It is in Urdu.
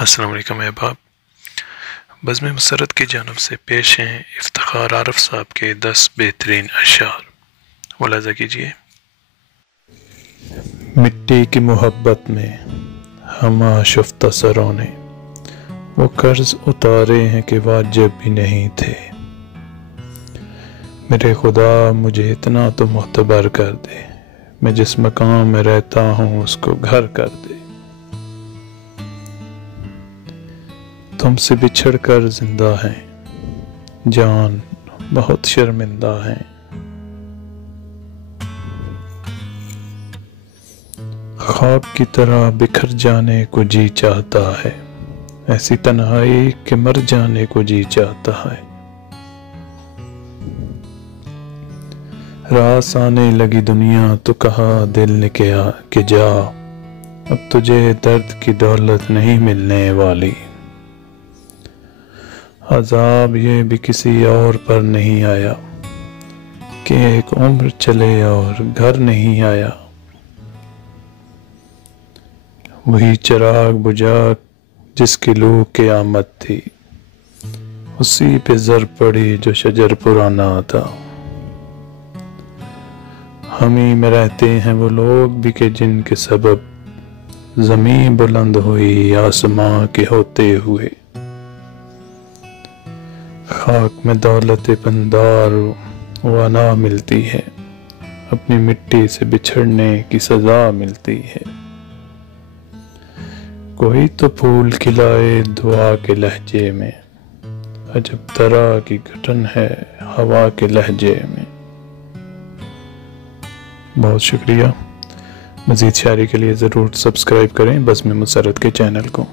السلام علیکم احباب، بزم مسرت کی جانب سے پیش ہیں افتخار عارف صاحب کے 10 بہترین اشعار، ملاحظہ کیجیے۔ مٹی کی محبت میں ہم آشفتہ سروں نے وہ قرض اتارے ہیں کہ واجب بھی نہیں تھے۔ میرے خدا مجھے اتنا تو معتبر کر دے، میں جس مقام میں رہتا ہوں اس کو گھر کر دے۔ تم سے بچھڑ کر زندہ ہیں جان بہت شرمندہ ہیں۔ خواب کی طرح بکھر جانے کو جی چاہتا ہے، ایسی تنہائی کہ مر جانے کو جی چاہتا ہے۔ راس آنے لگی دنیا تو کہا دل نے کیا کہ جا، اب تجھے درد کی دولت نہیں ملنے والی۔ عذاب یہ بھی کسی اور پر نہیں آیا کہ ایک عمر چلے اور گھر نہیں آیا۔ وہی چراغ بجھا جس کی لو قیامت تھی، اسی پہ زر پڑی جو شجر پرانا تھا۔ ہم ہی میں رہتے ہیں وہ لوگ بھی کہ جن کے سبب زمین بلند ہوئی آسماں کے ہوتے ہوئے۔ خاک میں دولت پندار وانا ملتی ہے، اپنی مٹی سے بچھڑنے کی سزا ملتی ہے۔ کوئی تو پھول کھلائے دعا کے لہجے میں، عجب طرح کی گھٹن ہے ہوا کے لہجے میں۔ بہت شکریہ۔ مزید شاعری کے لیے ضرور سبسکرائب کریں بزم مسرت کے چینل کو۔